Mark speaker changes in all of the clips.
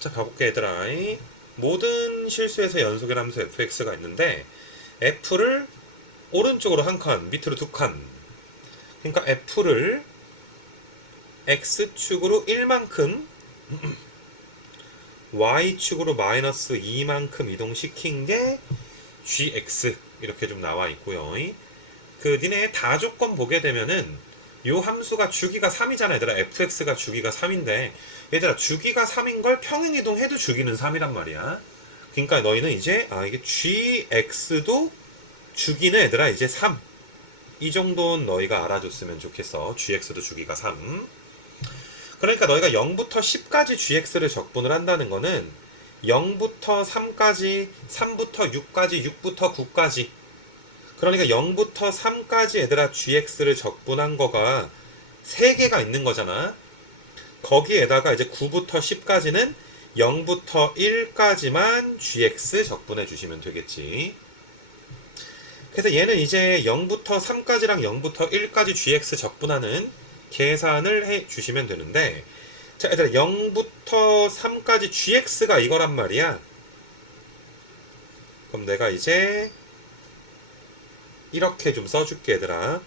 Speaker 1: 자 가볼게 얘들아 모든 실수에서 함수 fx가 있는데 f를 오른쪽으로 한 칸 밑으로 두 칸. 그러니까 f를 x축으로 1만큼 y축으로 마이너스 2만큼 이동시킨 게 gx. 이렇게 좀 나와 있고요. 그 니네 다 조건 보게 되면은 요 함수가 주기가 3이잖아 얘들아. fx가 주기가 3인데. 얘들아 주기가 3인 걸 평행이동해도 주기는 3이란 말이야. 그러니까 너희는 이제 아 이게 gx도 주기는 얘들아. 이제 3 이 정도는 너희가 알아줬으면 좋겠어. gx도 주기가 3 그러니까 너희가 0부터 10까지 gx를 적분을 한다는 거는 0부터 3까지 3부터 6까지 6부터 9까지 그러니까 0부터 3까지 얘들아 gx를 적분한 거가 3개가 있는 거잖아. 거기에다가 이제 9부터 10까지는 0부터 1까지만 gx 적분해 주시면 되겠지. 그래서 얘는 이제 0부터 3까지랑 0부터 1까지 gx 적분하는 계산을 해 주시면 되는데 자, 얘들아 0부터 3까지 gx가 이거란 말이야. 그럼 내가 이제 이렇게 좀 써줄게 얘들아.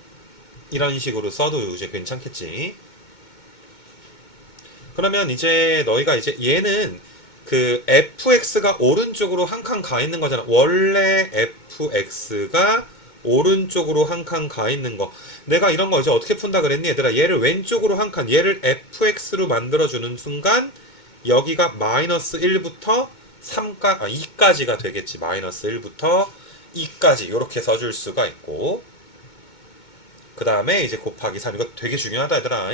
Speaker 1: 이런 식으로 써도 이제 괜찮겠지? 그러면 이제 너희가 이제 얘는 그 fx가 오른쪽으로 한 칸 가 있는 거잖아. 원래 fx가 오른쪽으로 한 칸 가 있는 거. 내가 이런 거 이제 어떻게 푼다 그랬니? 얘들아 얘를 왼쪽으로 한 칸 얘를 fx로 만들어 주는 순간 여기가 마이너스 1부터 3까 아 2까지가 되겠지. 마이너스 1부터 2까지 이렇게 써줄 수가 있고 그 다음에 이제 곱하기 3 이거 되게 중요하다 얘들아.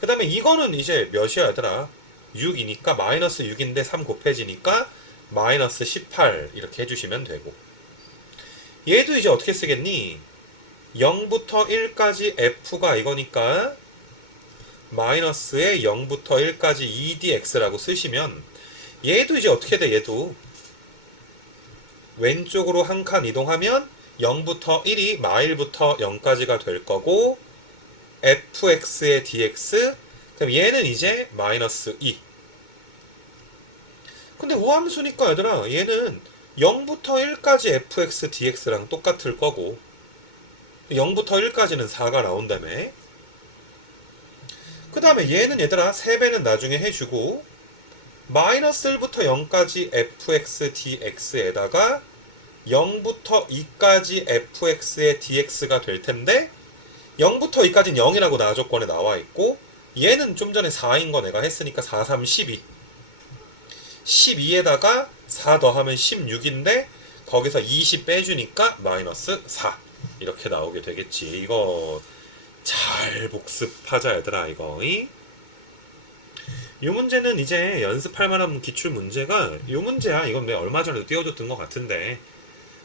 Speaker 1: 그 다음에 이거는 이제 몇이야 얘들아? 6이니까 마이너스 6인데 3 곱해지니까 마이너스 18 이렇게 해주시면 되고. 얘도 이제 어떻게 쓰겠니? 0부터 1까지 f가 이거니까 마이너스에 0부터 1까지 2dx라고 쓰시면 얘도 이제 어떻게 돼 얘도 왼쪽으로 한 칸 이동하면 0부터 1이 마일부터 0까지가 될 거고 fx의 dx 그럼 얘는 이제 마이너스 2 근데 우함수니까 얘들아 얘는 0부터 1까지 fx dx랑 똑같을 거고 0부터 1까지는 4가 나온다며. 그 다음에 얘는 얘들아 3배는 나중에 해주고 마이너스 1부터 0까지 fx dx에다가 0부터 2까지 fx의 dx가 될 텐데 0부터 2까지는 0이라고 나 조건에 나와 있고 얘는 좀 전에 4인 거 내가 했으니까 4, 3, 12 12에다가 4 더하면 16인데 거기서 20 빼주니까 마이너스 4 이렇게 나오게 되겠지. 이거 잘 복습하자 얘들아 이거. 이? 이 문제는 이제 연습할 만한 기출 문제가 이 문제야. 이건 내가 얼마 전에도 띄워줬던 것 같은데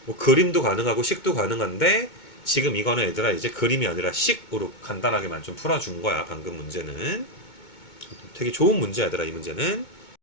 Speaker 1: 뭐 그림도 가능하고 식도 가능한데 지금 이거는 얘들아 이제 그림이 아니라 식으로 간단하게만 좀 풀어준 거야. 방금 문제는 되게 좋은 문제야 얘들아 이 문제는